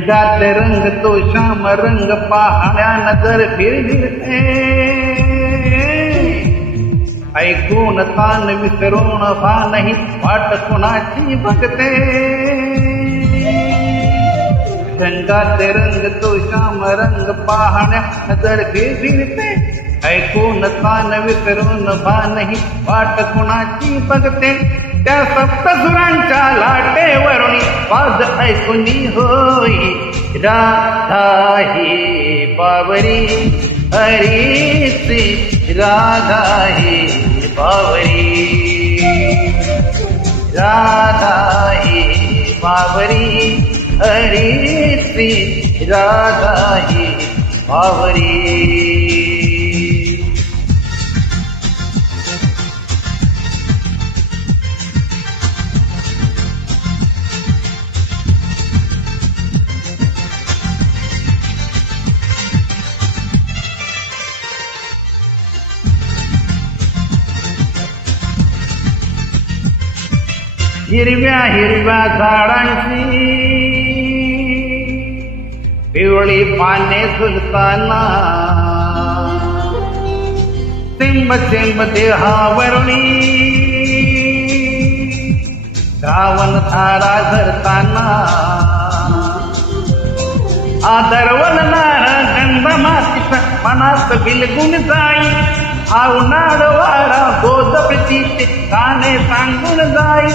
रंगात रंग तो श्याम रंग पाहण्या नजर फिरते, ऐकून तान विसरून भानही वाट कुणाची बघते. रंगात रंग तो श्याम रंग पाहण्या नजर फिरते, ऐकून तान विसरून भानही वाट कुणाची बघते. त्या सप्तसुरांच्या लाटेवरून वाद ऐकुनी होई, राधा ही बावरी हरी श्री राधा ही बावरी. राधा ही बावरी हरी श्री राधा ही बावरी. हिरव्या हिरव्या झाडांची पिवळी पाने झुलताना, थेंब थेंब देहावरुणी श्रावण धारा झरताना. आदरवलनार गंध मातीचा मनात बिलगुन जाई, हा उन्हाळ वारा गोद प्रीतीचे गाणे सांगून जाई.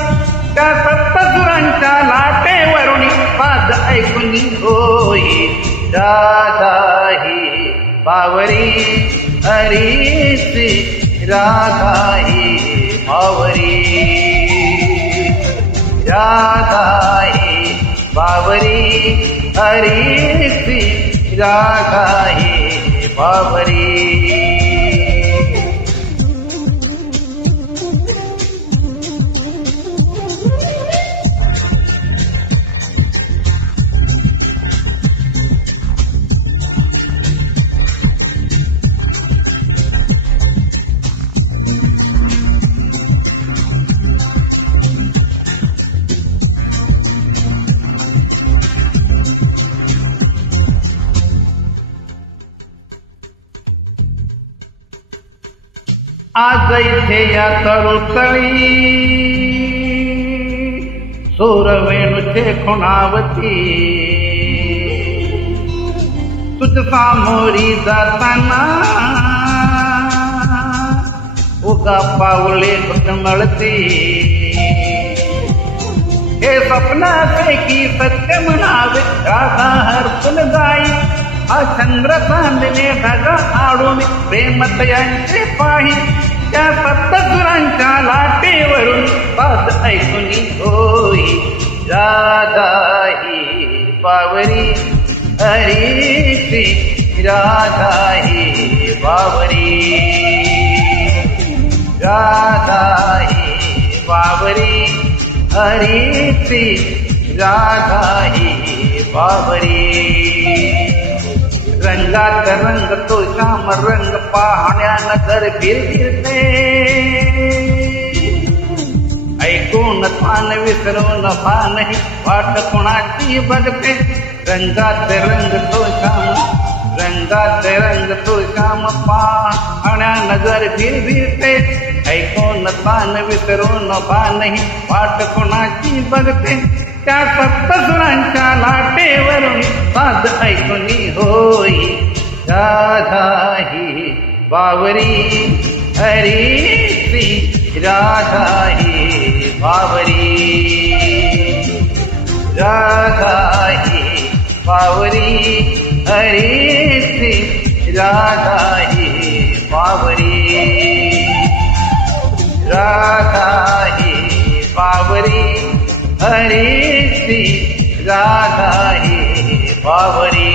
त्या सप्तसुरांच्या लाटेवरून वाद ऐकुनी होई, राधा ही बावरी हरी श्री राधा ही बावरी. राधा ही बावरी हरी श्री राधा ही बावरी. आज इथे या तरुतळी सूरवेणूचे खुणावती, तुझ सामोरी जाताना उगा पावले घुटमळती. हे स्वप्नापैकी सत्य म्हणावे राधा हरपून जाई, हा चंद्र चांदणे ढगा आडून प्रेमत यांचे पाही. त्या सप्तसुरांच्या लाटेवरून वाद ऐकुनी होई, राधा ही बावरी हरी श्री राधा ही बावरी. राधा ही बावरी हरी श्री राधा ही बावरी. रंगात रंग तो श्याम रंग पाहण्या नजर फिरते, ऐकून तान विसरून भानही वाट कुणाची बघते. रंगात रंग तो श्याम रंगात रंग तो श्याम पाहण्या नजर फिरते, ऐकून तान विसरून भानही वाट कुणाची बघते. त्या सप्तसुरांच्या लाटेवरून वाद ऐकुनी होई, राधा ही बावरी हरी श्री राधा ही बावरी. राधा ही बावरी हरी श्री राधा ही बावरी. राधा ही बावरी हरी श्री राधा ही बावरी.